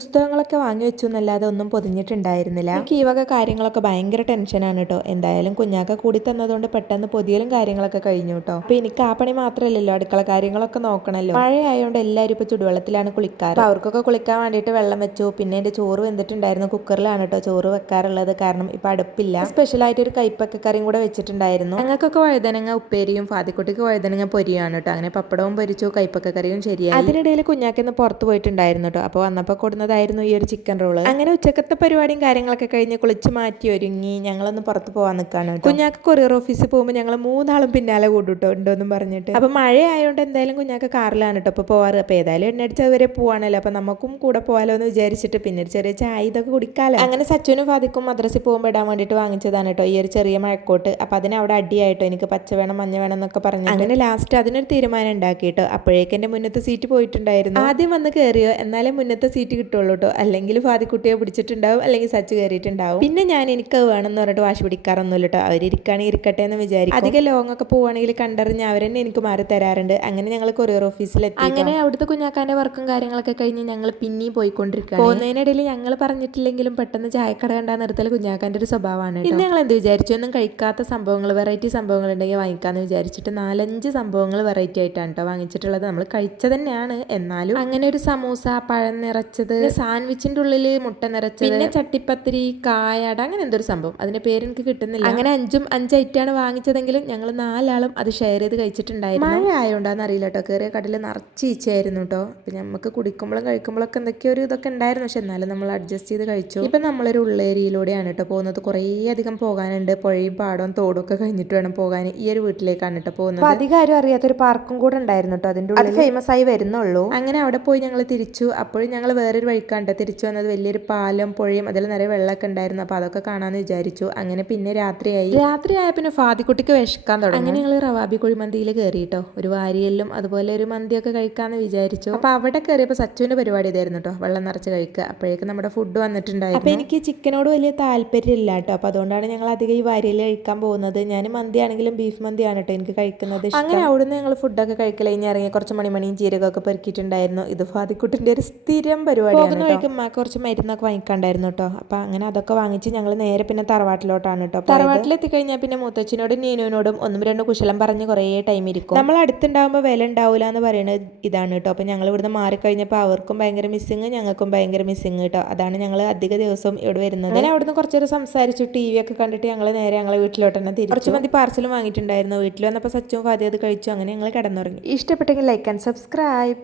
പുസ്തകങ്ങളൊക്കെ വാങ്ങി വെച്ചു എന്നല്ലാതെ ഒന്നും പൊതിഞ്ഞിട്ടുണ്ടായിരുന്നില്ല. എനിക്ക് ഈ വക കാര്യങ്ങളൊക്കെ ഭയങ്കര ടെൻഷനാണ് കേട്ടോ. എന്തായാലും കുഞ്ഞാക്ക കൂടി തന്നതുകൊണ്ട് പെട്ടെന്ന് പൊതിയലും കാര്യങ്ങളൊക്കെ കഴിഞ്ഞു കേട്ടോ. അപ്പൊ എനിക്ക് ആ പണി മാത്രമല്ലല്ലോ, അടുക്കള കാര്യങ്ങളൊക്കെ നോക്കണല്ലോ. മഴയായതുകൊണ്ട് എല്ലാവരും ഇപ്പൊ ചുടുവെള്ളത്തിലാണ് കുളിക്കാറ്. അവർക്കൊക്കെ കുളിക്കാൻ വേണ്ടിയിട്ട് വെള്ളം വെച്ചു. പിന്നെ എന്റെ ചോറ് വെന്തിട്ടുണ്ടായിരുന്നു. കുക്കറിലാണ് കേട്ടോ ചോറ് വെക്കാറുള്ളത്, കാരണം ഇപ്പൊ അടുപ്പില്ല. സ്പെഷ്യലായിട്ട് ഒരു കൈപ്പക്ക കറിയും കൂടെ വെച്ചിട്ടുണ്ടായിരുന്നു. ഞങ്ങൾക്കൊക്കെ വഴുതനങ്ങ ഉപ്പേരിയും ഫാദിക്കുട്ടിക്ക് വഴുതനങ്ങ പൊരിയാണ് കേട്ടോ. അങ്ങനെ പപ്പടവും പൊരിച്ചു, കൈപ്പക്ക കറിയും ശരിയായി. അതിനിടയിൽ കുഞ്ഞാക്കൊന്ന് പുറത്ത് പോയിട്ടുണ്ടായിരുന്നു കേട്ടോ. അപ്പോൾ വന്നപ്പോൾ കൊടുന്നതായിരുന്നു ഈ ഒരു ചിക്കൻ റോള്. അങ്ങനെ ഉച്ചക്കത്തെ പരിപാടിയും കാര്യങ്ങളൊക്കെ കഴിഞ്ഞ് കുളിച്ച് മാറ്റി ഒരുങ്ങി ഞങ്ങളൊന്ന് പുറത്ത് പോകാൻ നിൽക്കാണ്. കുഞ്ഞാക്ക് കൊറിയർ ഓഫീസിൽ പോകുമ്പോൾ ഞങ്ങൾ മൂന്നാളും പിന്നാലെ കൂട്ടുട്ടോ ഉണ്ടോന്നും പറഞ്ഞിട്ട്. അപ്പൊ മഴ ആയതുകൊണ്ട് എന്തായാലും കുഞ്ഞാക്ക് കാറിലാണ് കേട്ടോ ഇപ്പോൾ പോവാറ്. അപ്പൊ ഏതായാലും എണ്ണടിച്ച് വരെ പോവാണല്ലോ, അപ്പൊ നമുക്കും കൂടെ പോകാലോ എന്ന് വിചാരിച്ചിട്ട് പിന്നെ ഒരു ചെറിയ ചായ ഇതൊക്കെ കുടിക്കാലോ. അങ്ങനെ സച്ചുനും ഫാദിക്കും മദ്രസയിൽ പോകുമ്പോൾ ഇടാൻ വേണ്ടിയിട്ട് വാങ്ങിച്ചതാണ് കേട്ടോ ഈ ഒരു ചെറിയ മഴക്കോട്ട്. അപ്പൊ അതിന് അവിടെ അടിയായിട്ടോ, എനിക്ക് പച്ച വേണം മഞ്ഞ വേണം എന്നൊക്കെ പറഞ്ഞു. അങ്ങനെ ലാസ്റ്റ് അതിനൊരു തീരുമാനം ഉണ്ടാക്കിട്ടോ. അപ്പോഴേക്കും എന്റെ മുന്നത്തെ സീറ്റ് പോയിട്ടുണ്ടായിരുന്നു. ആദ്യം വന്ന് കയറിയോ എന്നാലേ മുന്നത്തെ സീറ്റ് കിട്ടുള്ളൂ കേട്ടോ, അല്ലെങ്കിൽ ഫാദിക്കുട്ടിയെ പിടിച്ചിട്ടുണ്ടാവും, അല്ലെങ്കിൽ സച്ച് കയറിയിട്ടുണ്ടാവും. പിന്നെ ഞാൻ എനിക്ക് വേണമെന്ന് പറഞ്ഞിട്ട് വാശി പിടിക്കാറൊന്നുമില്ല കേട്ടോ. അവരിരിക്കുകയാണെങ്കിൽ ഇരിക്കട്ടെ എന്ന് വിചാരിക്കും. അധികം ലോങ് ഒക്കെ പോവുകയാണെങ്കിൽ കണ്ടറിഞ്ഞ് അവരെന്നെ എനിക്ക് മാറി തരാറുണ്ട്. അങ്ങനെ ഞങ്ങൾ കൊറിയർ ഓഫീസിലെത്തി. അങ്ങനെ അവിടുത്തെ കുഞ്ഞാക്കാന്റെ വർക്കും കാര്യങ്ങളൊക്കെ കഴിഞ്ഞ് ഞങ്ങൾ പിന്നെയും പോയിക്കൊണ്ടിരിക്കുകയാണ്. പോകുന്നതിനിടയിൽ ഞങ്ങൾ പറഞ്ഞിട്ടില്ലെങ്കിലും പെട്ടെന്ന് ചായക്കട കണ്ടാൽ നിർത്തൽ കുഞ്ഞാക്കാന്റെ ഒരു സ്വഭാവമാണ്. ഇന്ന് ഞങ്ങൾ എന്ത് വിചാരിച്ചു, ഒന്നും കഴിക്കാത്ത സംഭവങ്ങൾ, വെറൈറ്റി സംഭവങ്ങൾ ഉണ്ടെങ്കിൽ വാങ്ങിക്കാന്ന് വിചാരിച്ചിട്ട് 4-5 സംഭവങ്ങൾ വെറൈറ്റി ആയിട്ടാണ് കേട്ടോ വാങ്ങിച്ചിട്ടുള്ളത്. നമ്മൾ കഴിച്ചത് തന്നെയാണ്, എന്നാലും അങ്ങനെ ഒരു സമൂസ, പഴം നിറച്ചത്, സാൻഡ്വിച്ചിന്റെ ഉള്ളിൽ മുട്ട നിറച്ചത്, പിന്നെ ചട്ടിപ്പത്തിരി, കായാട, അങ്ങനെ എന്തൊരു സംഭവം, അതിന്റെ പേര് എനിക്ക് കിട്ടുന്നില്ല. അങ്ങനെ 5 ഐറ്റാണ് വാങ്ങിച്ചതെങ്കിലും ഞങ്ങൾ 4 ആളും അത് ഷെയർ ചെയ്ത് കഴിച്ചിട്ടുണ്ടായിരുന്നു. മഴ ആയതുകൊണ്ടാന്ന് അറിയില്ല കേട്ടോ, കയറിയ കടയിൽ നിറച്ച് ഈച്ചയായിരുന്നു കേട്ടോ. പിന്നെ നമുക്ക് കുടിക്കുമ്പോഴും കഴിക്കുമ്പോഴൊക്കെ എന്തൊക്കെയോ ഒരു ഇതൊക്കെ ഉണ്ടായിരുന്നു, പക്ഷെ എന്നാലും നമ്മൾ അഡ്ജസ്റ്റ് ചെയ്ത് കഴിച്ചു. ഇപ്പൊ നമ്മളൊരു ഉള്ളേരിയിലൂടെയാണ് കേട്ടോ പോകുന്നത്. കുറേ അധികം പോകാനുണ്ട്. പുഴയും പാടവും തോടും ഒക്കെ കഴിഞ്ഞിട്ട് വേണം പോകാൻ. ഈ ഒരു വീട്ടിലേക്കാണ് കേട്ടോ പോകുന്നത്. അധികം ആരും അറിയാത്തൊരു പാർക്കും കൂടെ ഉണ്ടായിരുന്നു കേട്ടോ അതിന്റെ ഉള്ളിൽ, ഫേമസ് ആയി വരുന്നുള്ളൂ. അങ്ങനെ അവിടെ പോയി ഞങ്ങൾ തിരിച്ചു. അപ്പോഴും ഞങ്ങൾ വേറൊരു വഴിക്കാണ്ട് തിരിച്ചു വന്നത്. വലിയൊരു പാലം പുഴയും അതിൽ നിറയെ വെള്ളമൊക്കെ ഉണ്ടായിരുന്നു. അപ്പൊ അതൊക്കെ കാണാന്ന് വിചാരിച്ചു. അങ്ങനെ പിന്നെ രാത്രിയായ പിന്നെ ഫാദിക്കുട്ടിക്ക് വിശക്കാൻ തുടങ്ങി. അങ്ങനെ ഞങ്ങൾ റവാബി കുഴിമന്തിയിൽ കയറി കേട്ടോ. ഒരു വാരിയല്ലും അതുപോലെ ഒരു മന്തിയൊക്കെ കഴിക്കാന്ന് വിചാരിച്ചു. അപ്പൊ അവിടെ കയറിയപ്പോൾ സച്ചുവിന്റെ പരിപാടി ഇതായിരുന്നു കേട്ടോ, വെള്ളം നിറച്ച് കഴിക്കുക. അപ്പോഴേക്കും നമ്മുടെ ഫുഡ് വന്നിട്ടുണ്ടായിരുന്നു. അപ്പൊ എനിക്ക് ചിക്കനോട് വലിയ താല്പര്യമില്ല കേട്ടോ. അപ്പൊ അതുകൊണ്ടാണ് ഞങ്ങൾ അധികം ഈ വാരിയൽ കഴിക്കാൻ പോകുന്നത്. ഞാൻ മന്തി ആണെങ്കിലും ബീഫ് മന്തിയാണ് കേട്ടോ എനിക്ക് കഴിക്കുന്നത്. അങ്ങനെ അവിടുന്ന് ഞങ്ങൾ ഫുഡൊക്കെ കഴിക്കൽ കഴിഞ്ഞ് ഇറങ്ങി കുറച്ച് മണിമണിയും ജീരകമൊക്കെ പെറുക്കിയിട്ടുണ്ടായിരുന്നു. ഇത് ഫാദിക്കുട്ടിന്റെ ഒരു സ്ഥിരം പരിപാടിയാണ് കേട്ടോ. കുറച്ച് മരുന്നൊക്കെ വാങ്ങിക്കാണ്ടായിരുന്നു കേട്ടോ. അപ്പൊ അങ്ങനെ അതൊക്കെ വാങ്ങിച്ച് ഞങ്ങൾ നേരെ പിന്നെ തറവാട്ടിലോട്ടാണ് കേട്ടോ. തറവാട്ടിലെത്തി കഴിഞ്ഞാൽ പിന്നെ മൂത്തച്ഛനോടും നീനുവിനോടും 1-2 കുശലം പറഞ്ഞ് കുറേ ടൈം ഇരിക്കും. നമ്മൾ അടുത്തുണ്ടാകുമ്പോൾ വില ഉണ്ടാവില്ല എന്ന് പറയുന്നത് ഇതാണ് കേട്ടോ. അപ്പൊ ഞങ്ങൾ ഇവിടുന്ന് മാറിക്കഴിഞ്ഞപ്പോൾ അവർക്കും ഭയങ്കര മിസ്സിങ്, ഞങ്ങൾക്കും ഭയങ്കര മിസ്സിങ് കേട്ടോ. അതാണ് ഞങ്ങൾ അധിക ദിവസവും ഇവിടെ വരുന്നത്. അങ്ങനെ അവിടുന്ന് കുറച്ചേരം സംസാരിച്ചു, TV ഒക്കെ കണ്ടിട്ട് ഞങ്ങൾ നേരെ ഞങ്ങളെ വീട്ടിലോട്ട് തന്നെ തിരിച്ചു. കുറച്ച് മന്തി പാർസലും വാങ്ങിയിട്ടുണ്ടായിരുന്നു. വീട്ടിൽ വന്നപ്പോൾ സച്ചും ഫാദി അത് കഴിച്ചു. അങ്ങനെ ഞങ്ങൾ കിടന്നുറങ്ങി. ഇഷ്ടപ്പെട്ടെങ്കിൽ ലൈക്ക് ആൻഡ് സബ്സ്ക്രൈബ്.